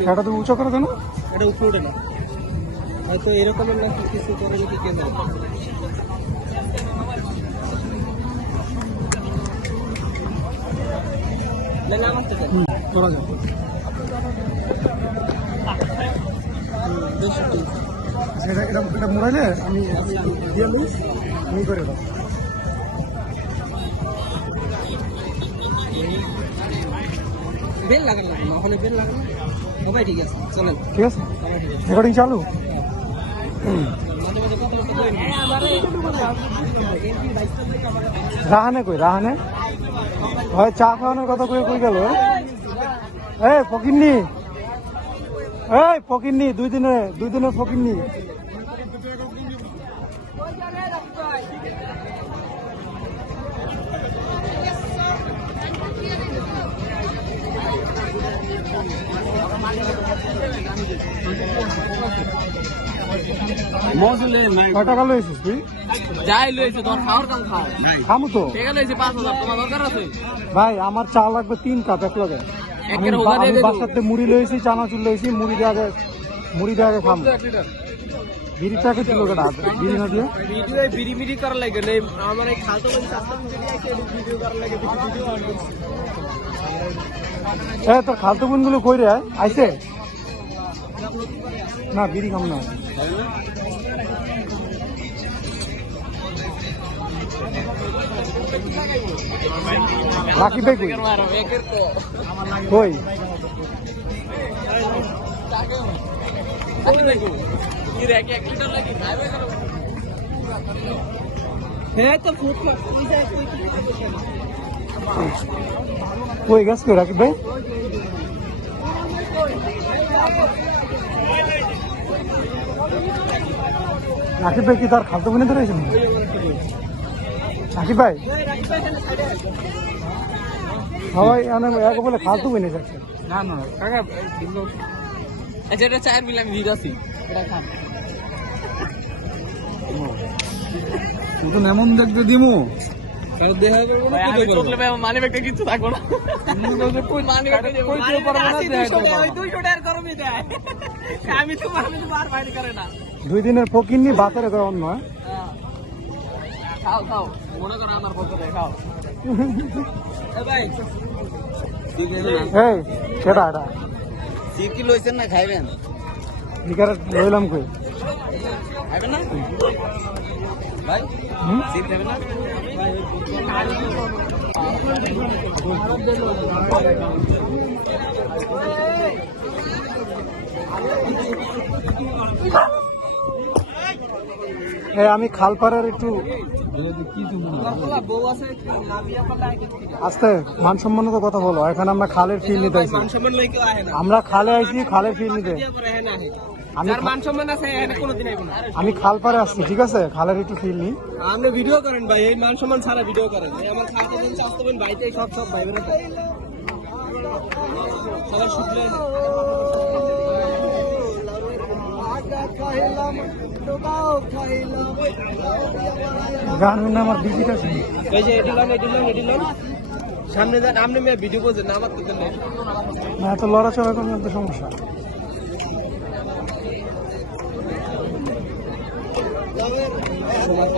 এটা তো উঁচু করে দেন, এটা উপরে ওঠে না হয়তো এরকমের না কিছু করে যদি কেন করা যায়। এটা এটা এটা মোড়াইলে আমি দিয়ে নিই, আমি করে দাও। বেল লাগানো না হলে বেল লাগানো সবাই ঠিক আছে চলেন। ঠিক আছে, রেকর্ডিং চালু। রাহানে কই, রাহানে হয় চা খাওয়ানোর কথা কই কই গেল? এই ফকিন্নি, এই ফকিন্নি, দুই দিনের ফকিন্নি। কয় টাকা লইছিস তুই? যাই লইছে তোর খাওয়ার কাম খাও খামু তো টাকা লইছে 5000 তোমার দরকার আছে ভাই, আমার চা লাগবে 3 কাপ এক লগে। আমি বাসাতে মুড়ি লইছি, চানাচুর লইছি, মুড়ি দিয়ে আগে খামু। বিড়ি প্যাকেট ছিল কেটা বিড়ি না দিয়ে ভিডিও বিড়ি মিড়ি করার লাগে না আমার এই খালতো বলি সাস্তা ভিডিও আছে ভিডিও করার লাগে ভিডিও এ তোর খালতো বোনগুলো কই রে আইছে না? বিড়ি খাম না। রাকিব ভাই কই? কই কই গেছ কই রাকিব ভাই? রাকিব ভাই কি তার খালতো বোনে ধরেছেন? রাকিব ভাই সবাই এক বলে ফালতু বনে যাচ্ছে। না না কাকা আচ্ছা এটা চায়ের মিল আমি দিয়ে যাচ্ছি এটা খান তুই এমন দেখতে দিমু কারণ দেখা করব না কি করব মানে ব্যাগটা কিছু থাকবো না মানে ব্যাগটা কইতে পারবো না দেখা ওই 200 টাকার গরমই দেয় আমি তো মানে বার বাইরে করে না 2 দিনের ফকিন্নি বাতের করে অন্য। খাও খাও মনে করে আমার পক্ষে খাও এ ভাই এই কেডা এটা কি লইছেন না খাইবেন নিকারে লইলাম কই খাইবেন না ভাই সিপ খাবেন না আমি খালপাড়ার একটু আস্তে মান সম্মানিত কথা বলো। এখানে আমরা খালের ফিল নিতে আইছি, আমরা খালে আইছি, খালের ফিল নিতে। আমি খালপাড়ে আসছি, ঠিক আছে, খালের একটু ফিল নি। আপনি ভিডিও করেন ভাই, এই মান সম্মান ছাড়া ভিডিও করেন। আমার খাতে দিন চাস্তবেন ভাইতে সব ভাই বেরো সবাই শুনলে গান হইনা আমার বিজিটা শুনি। এই যে এডিলন সামনে যান, আপনি মেয়ে ভিডিও করছেন না আমার তো না, এত লড়াচড়া করলে তো সমস্যা। সময়